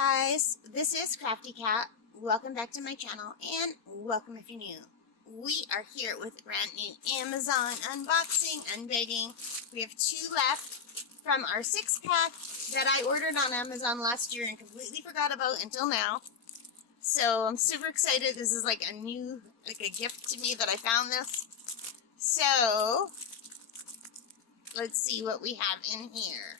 guys, this is Crafty Cat. Welcome back to my channel and welcome if you're new. We are here with a brand new Amazon unboxing, unbagging. We have 2 left from our 6-pack that I ordered on Amazon last year and completely forgot about until now. So I'm super excited. This is like a gift to me that I found this. So let's see what we have in here.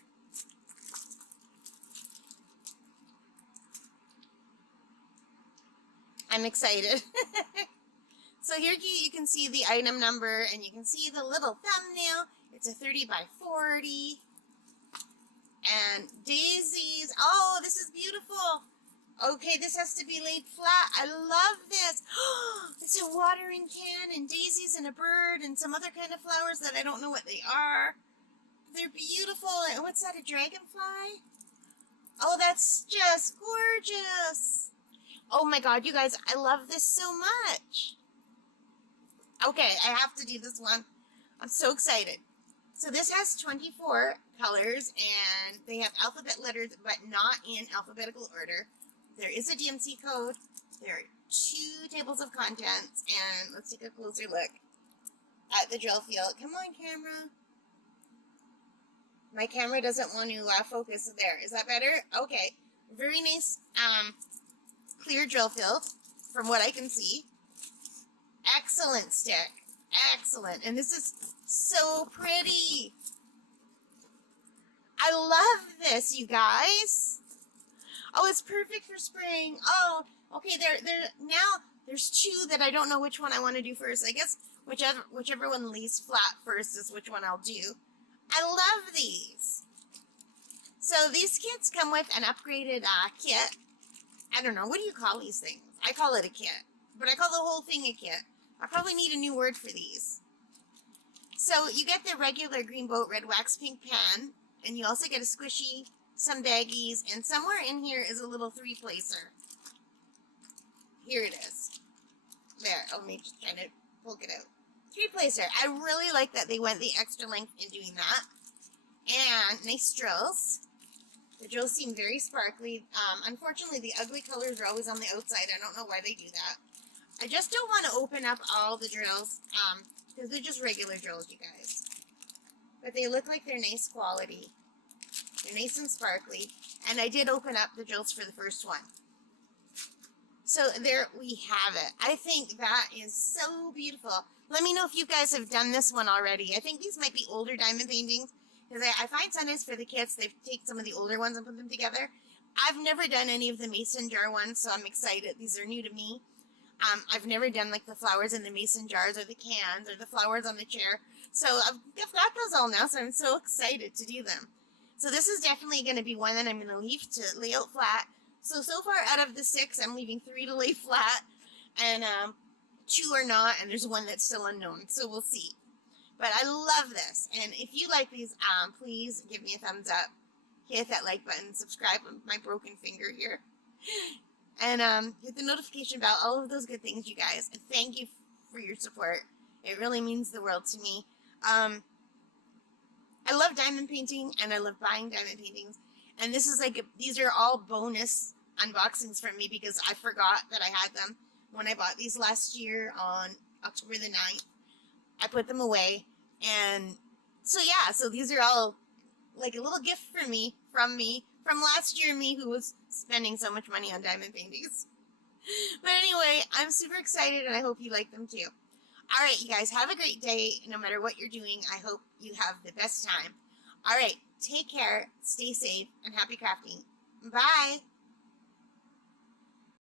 I'm excited. So here you can see the item number and you can see the little thumbnail. It's a 30 by 40. And Daisies. Oh, this is beautiful. Okay, this has to be laid flat. I love this. It's a watering can and daisies and a bird and some other kind of flowers that I don't know what they are. They're beautiful. And what's that, a dragonfly? Oh, that's just gorgeous. Oh my God, you guys, I love this so much. Okay, I have to do this one. I'm so excited. So this has 24 colors and they have alphabet letters, but not in alphabetical order. There is a DMC code. There are 2 tables of contents, and let's take a closer look at the drill field. Come on, camera. My camera doesn't want to focus there. Is that better? Okay. Very nice clear drill field from what I can see. Excellent stick. Excellent. And this is so pretty. I love this, you guys. Oh, it's perfect for spring. Oh, okay. Now there's 2 that I don't know which one I want to do first. I guess whichever one lays flat first is which one I'll do. I love these. So these kits come with an upgraded kit. I don't know. What do you call these things? I call it a kit, but I call the whole thing a kit. I probably need a new word for these. So you get the regular green boat red wax pink pen, and you also get a squishy, some baggies, and somewhere in here is a little 3-placer. Here it is. There. Oh, me just trying to poke it out. 3-placer. I really like that they went the extra length in doing that. And nice drills. The drills seem very sparkly. Unfortunately, the ugly colors are always on the outside. I don't know why they do that. I just don't want to open up all the drills because they're just regular drills, you guys. But they look like they're nice quality. They're nice and sparkly. And I did open up the drills for the first one. So there we have it. I think that is so beautiful. Let me know if you guys have done this one already. I think these might be older diamond paintings. Because I find sometimes for the kids, they take some of the older ones and put them together. I've never done any of the mason jar ones, so I'm excited. These are new to me. I've never done like the flowers in the mason jars or the cans or the flowers on the chair. So I've got those all now, so I'm so excited to do them. So this is definitely going to be one that I'm going to leave to lay out flat. So far out of the 6, I'm leaving 3 to lay flat. And 2 are not, and there's one that's still unknown. So we'll see. But I love this, and if you like these, please give me a thumbs up, hit that like button, subscribe with my broken finger here, and hit the notification bell, all of those good things, you guys. And thank you for your support. It really means the world to me. I love diamond painting, and I love buying diamond paintings, and this is these are all bonus unboxings from me because I forgot that I had them when I bought these last year on October the 9th. I put them away, and so yeah, so these are all like a little gift from me from last year, me who was spending so much money on diamond paintings. But anyway, I'm super excited, and I hope you like them too. All right, you guys, have a great day. No matter what you're doing, I hope you have the best time. All right, take care, stay safe, and happy crafting. Bye.